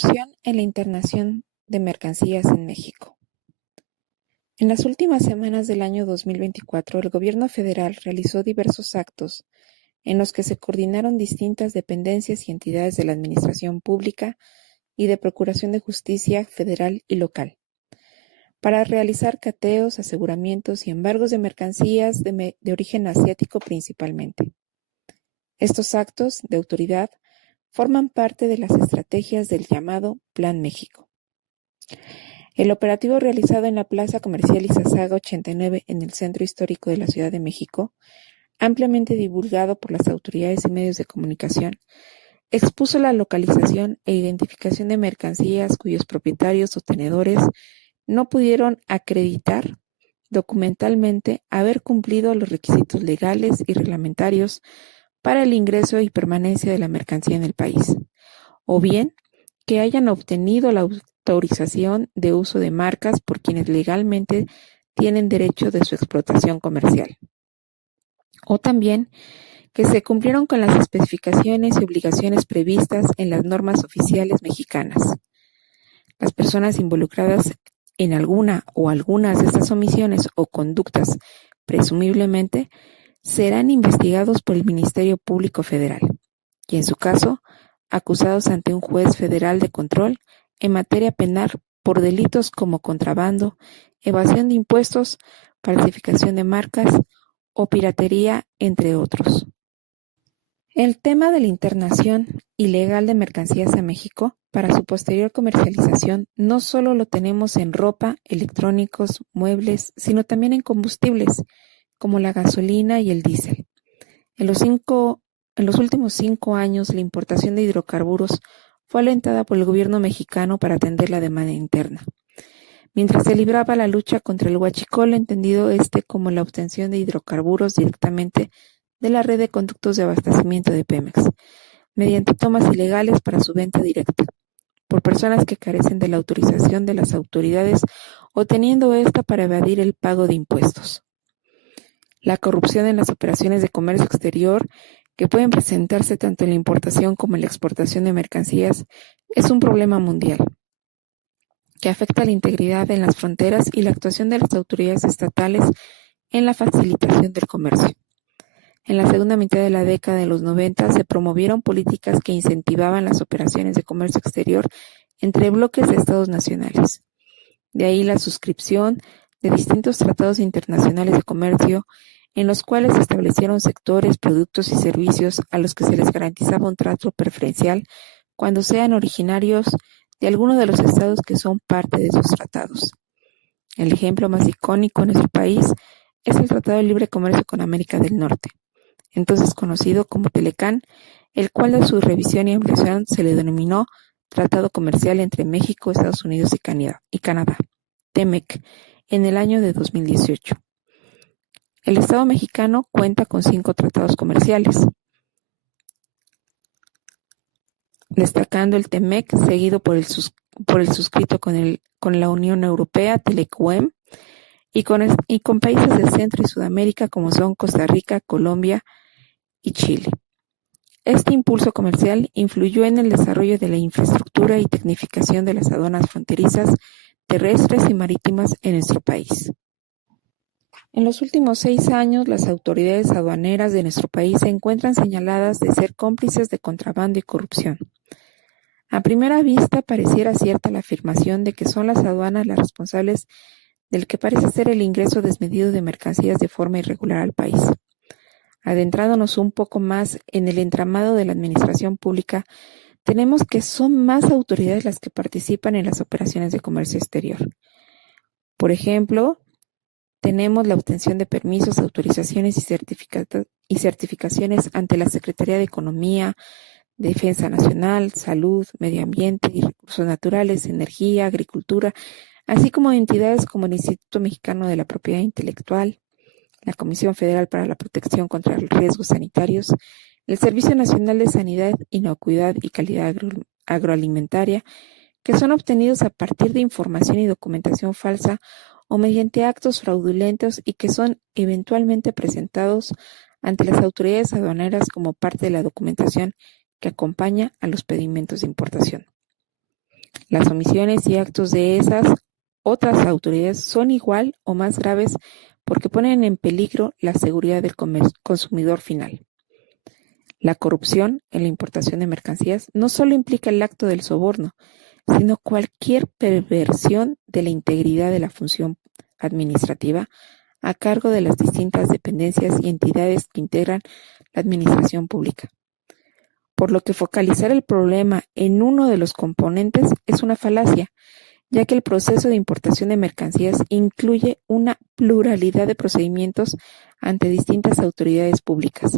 Corrupción en la internación de mercancías en México. En las últimas semanas del año 2024, el gobierno federal realizó diversos actos en los que se coordinaron distintas dependencias y entidades de la administración pública y de Procuración de Justicia federal y local, para realizar cateos, aseguramientos y embargos de mercancías de origen asiático principalmente. Estos actos de autoridad forman parte de las estrategias del llamado Plan México. El operativo realizado en la Plaza Comercial Izazaga 89 en el Centro Histórico de la Ciudad de México, ampliamente divulgado por las autoridades y medios de comunicación, expuso la localización e identificación de mercancías cuyos propietarios o tenedores no pudieron acreditar documentalmente haber cumplido los requisitos legales y reglamentarios para el ingreso y permanencia de la mercancía en el país, o bien que hayan obtenido la autorización de uso de marcas por quienes legalmente tienen derecho de su explotación comercial, o también que se cumplieron con las especificaciones y obligaciones previstas en las normas oficiales mexicanas. Las personas involucradas en alguna o algunas de estas omisiones o conductas, presumiblemente, serán investigados por el Ministerio Público Federal y, en su caso, acusados ante un juez federal de control en materia penal por delitos como contrabando, evasión de impuestos, falsificación de marcas o piratería, entre otros. El tema de la internación ilegal de mercancías a México para su posterior comercialización no solo lo tenemos en ropa, electrónicos, muebles, sino también en combustibles, como la gasolina y el diésel. En los últimos 5 años, la importación de hidrocarburos fue alentada por el gobierno mexicano para atender la demanda interna, mientras se libraba la lucha contra el huachicol, entendido como la obtención de hidrocarburos directamente de la red de conductos de abastecimiento de Pemex, mediante tomas ilegales para su venta directa, por personas que carecen de la autorización de las autoridades o teniendo esta para evadir el pago de impuestos. La corrupción en las operaciones de comercio exterior, que pueden presentarse tanto en la importación como en la exportación de mercancías, es un problema mundial, que afecta la integridad en las fronteras y la actuación de las autoridades estatales en la facilitación del comercio. En la segunda mitad de la década de los 90 se promovieron políticas que incentivaban las operaciones de comercio exterior entre bloques de estados nacionales. De ahí la suscripción de distintos tratados internacionales de comercio en los cuales se establecieron sectores, productos y servicios a los que se les garantizaba un trato preferencial cuando sean originarios de alguno de los estados que son parte de esos tratados. El ejemplo más icónico en nuestro país es el Tratado de Libre Comercio con América del Norte, entonces conocido como Telecán, el cual de su revisión y ampliación se le denominó Tratado Comercial entre México, Estados Unidos y Canadá, TEMEC, en el año de 2018. El Estado mexicano cuenta con 5 tratados comerciales, destacando el TEMEC, seguido por el suscrito con la Unión Europea, TELECUEM, y con países de Centro y Sudamérica como son Costa Rica, Colombia y Chile. Este impulso comercial influyó en el desarrollo de la infraestructura y tecnificación de las aduanas fronterizas, terrestres y marítimas en nuestro país. En los últimos 6 años, las autoridades aduaneras de nuestro país se encuentran señaladas de ser cómplices de contrabando y corrupción. A primera vista pareciera cierta la afirmación de que son las aduanas las responsables del que parece ser el ingreso desmedido de mercancías de forma irregular al país. Adentrándonos un poco más en el entramado de la administración pública, tenemos que son más autoridades las que participan en las operaciones de comercio exterior. Por ejemplo, tenemos la obtención de permisos, autorizaciones y certificaciones ante la Secretaría de Economía, Defensa Nacional, Salud, Medio Ambiente y Recursos Naturales, Energía, Agricultura, así como entidades como el Instituto Mexicano de la Propiedad Intelectual, la Comisión Federal para la Protección contra los Riesgos Sanitarios, el Servicio Nacional de Sanidad, Inocuidad y Calidad Agroalimentaria, que son obtenidos a partir de información y documentación falsa o mediante actos fraudulentos y que son eventualmente presentados ante las autoridades aduaneras como parte de la documentación que acompaña a los pedimientos de importación. Las omisiones y actos de esas otras autoridades son igual o más graves porque ponen en peligro la seguridad del consumidor final. La corrupción en la importación de mercancías no solo implica el acto del soborno, sino cualquier perversión de la integridad de la función administrativa a cargo de las distintas dependencias y entidades que integran la administración pública. Por lo que focalizar el problema en uno de los componentes es una falacia, ya que el proceso de importación de mercancías incluye una pluralidad de procedimientos ante distintas autoridades públicas,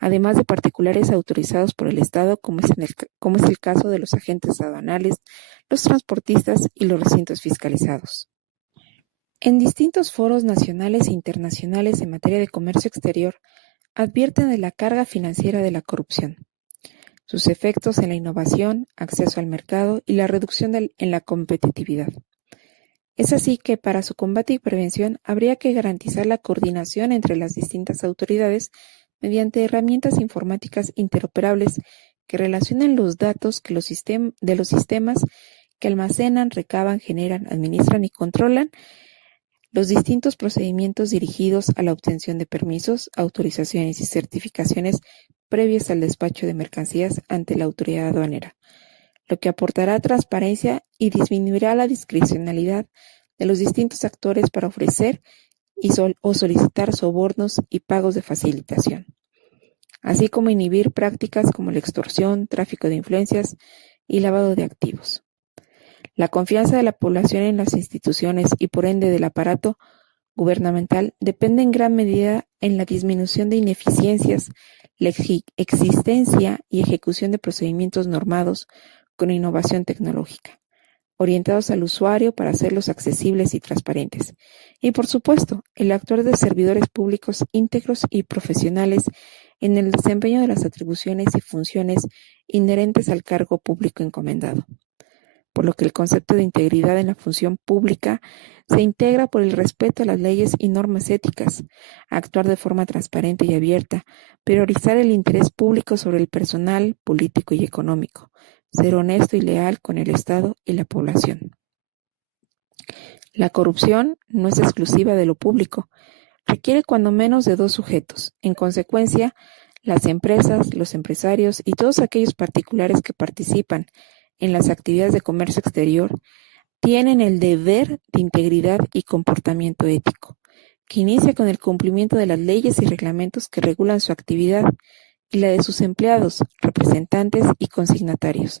además de particulares autorizados por el Estado, como es el caso de los agentes aduanales, los transportistas y los recintos fiscalizados. En distintos foros nacionales e internacionales en materia de comercio exterior, advierten de la carga financiera de la corrupción, sus efectos en la innovación, acceso al mercado y la reducción en la competitividad. Es así que para su combate y prevención habría que garantizar la coordinación entre las distintas autoridades mediante herramientas informáticas interoperables que relacionen los datos de los sistemas que almacenan, recaban, generan, administran y controlan los distintos procedimientos dirigidos a la obtención de permisos, autorizaciones y certificaciones previas al despacho de mercancías ante la autoridad aduanera, lo que aportará transparencia y disminuirá la discrecionalidad de los distintos actores para ofrecer o solicitar sobornos y pagos de facilitación, así como inhibir prácticas como la extorsión, tráfico de influencias y lavado de activos. La confianza de la población en las instituciones y por ende del aparato gubernamental depende en gran medida en la disminución de ineficiencias, la existencia y ejecución de procedimientos normados con innovación tecnológica, orientados al usuario para hacerlos accesibles y transparentes. Y por supuesto, el actuar de servidores públicos íntegros y profesionales en el desempeño de las atribuciones y funciones inherentes al cargo público encomendado. Por lo que el concepto de integridad en la función pública se integra por el respeto a las leyes y normas éticas, actuar de forma transparente y abierta, priorizar el interés público sobre el personal, político y económico, ser honesto y leal con el Estado y la población. La corrupción no es exclusiva de lo público, requiere cuando menos de dos sujetos. En consecuencia, las empresas, los empresarios y todos aquellos particulares que participan en las actividades de comercio exterior tienen el deber de integridad y comportamiento ético, que inicia con el cumplimiento de las leyes y reglamentos que regulan su actividad y la de sus empleados, representantes y consignatarios.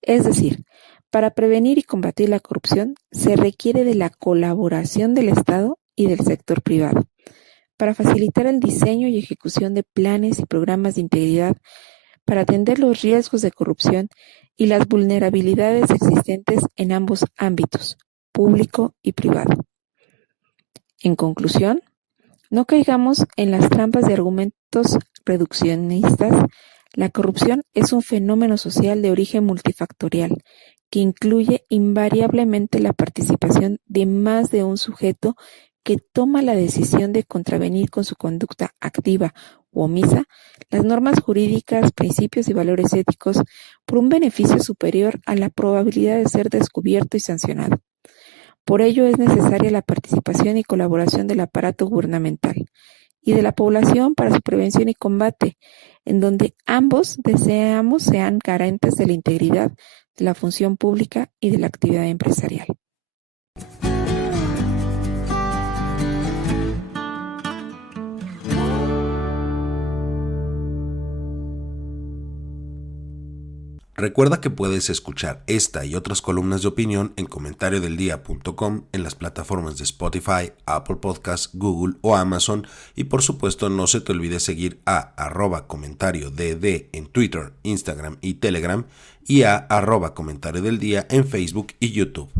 Es decir, para prevenir y combatir la corrupción se requiere de la colaboración del Estado y del sector privado, para facilitar el diseño y ejecución de planes y programas de integridad para atender los riesgos de corrupción y las vulnerabilidades existentes en ambos ámbitos, público y privado. En conclusión, no caigamos en las trampas de argumentos reduccionistas. La corrupción es un fenómeno social de origen multifactorial que incluye invariablemente la participación de más de un sujeto que toma la decisión de contravenir con su conducta activa u omisa las normas jurídicas, principios y valores éticos por un beneficio superior a la probabilidad de ser descubierto y sancionado. Por ello es necesaria la participación y colaboración del aparato gubernamental y de la población para su prevención y combate, en donde ambos deseamos sean garantes de la integridad de la función pública y de la actividad empresarial. Recuerda que puedes escuchar esta y otras columnas de opinión en comentariodeldia.com, en las plataformas de Spotify, Apple Podcasts, Google o Amazon, y por supuesto no se te olvide seguir a @comentariodd en Twitter, Instagram y Telegram, y a @comentariodeldia en Facebook y YouTube.